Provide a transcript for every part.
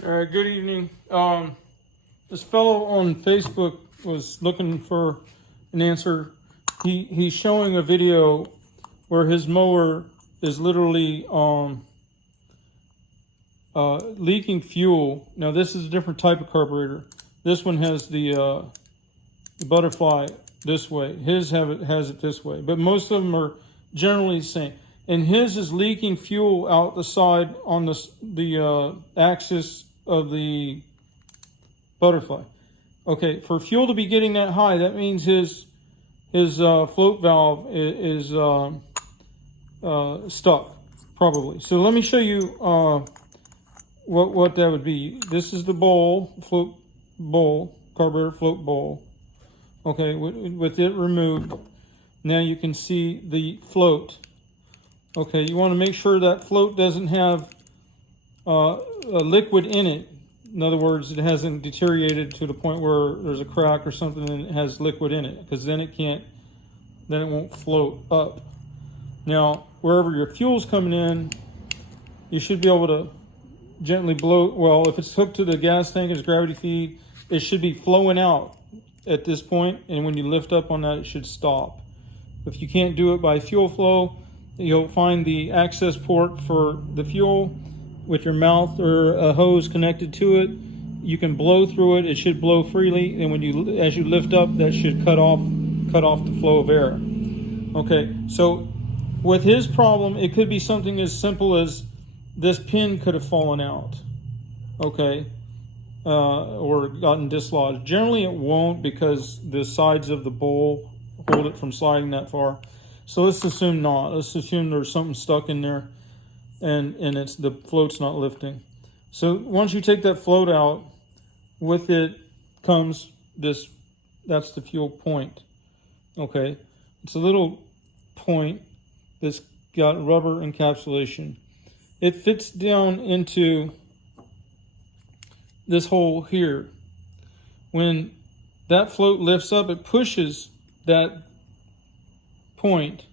Good evening. This fellow on Facebook was looking for an answer. He's showing a video where his mower is literally leaking fuel. Now this is a different type of carburetor. This one has the butterfly this way. His has it this way, but most of them are generally the same. And his is leaking fuel out the side on the axis of the butterfly. Okay, for fuel to be getting that high, that means his float valve is stuck, probably. So let me show you what that would be. This is the bowl, float bowl, carburetor float bowl. Okay, with it removed, now you can see the float. Okay, you want to make sure that float doesn't have a liquid in it. In other words, it hasn't deteriorated to the point where there's a crack or something and it has liquid in it, because then it won't float up. Now, wherever your fuel's coming in, you should be able to gently blow. Well, if it's hooked to the gas tank, it's gravity feed, it should be flowing out at this point, and when you lift up on that, it should stop. If you can't do it by fuel flow, you'll find the access port for the fuel with your mouth or a hose connected to it. You can blow through it. It should blow freely, and as you lift up, that should cut off the flow of air. Okay, so with his problem, it could be something as simple as this pin could have fallen out. Okay, or gotten dislodged. Generally, it won't, because the sides of the bowl hold it from sliding that far. So let's assume not. Let's assume there's something stuck in there, and the float's not lifting. So once you take that float out, with it comes this. That's the fuel point. Okay, it's a little point that's got rubber encapsulation. It fits down into this hole here. When that float lifts up, it pushes that point,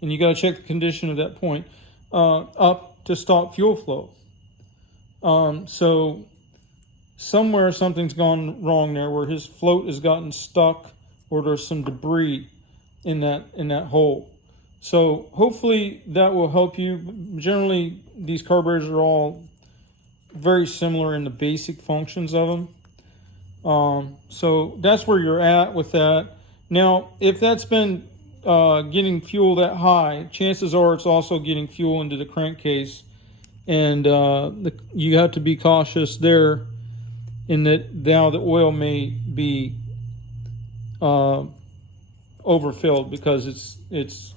and you got to check the condition of that point up to stop fuel flow. So somewhere something's gone wrong there, where his float has gotten stuck, or there's some debris in that hole. So hopefully that will help you. Generally, these carburetors are all very similar in the basic functions of them. So that's where you're at with that. Now, if that's been getting fuel that high, chances are it's also getting fuel into the crankcase, and you have to be cautious there, in that now the oil may be overfilled, because it's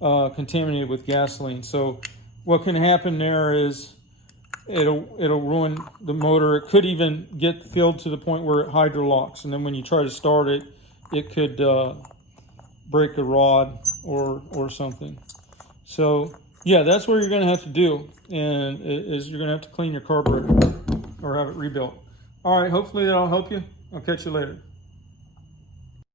contaminated with gasoline. So what can happen there is it'll ruin the motor. It could even get filled to the point where it hydrolocks, and then when you try to start it, it could break a rod or something. So yeah, that's what you're going to have to do, and you're going to have to clean your carburetor or have it rebuilt. All right, hopefully that'll help you. I'll catch you later.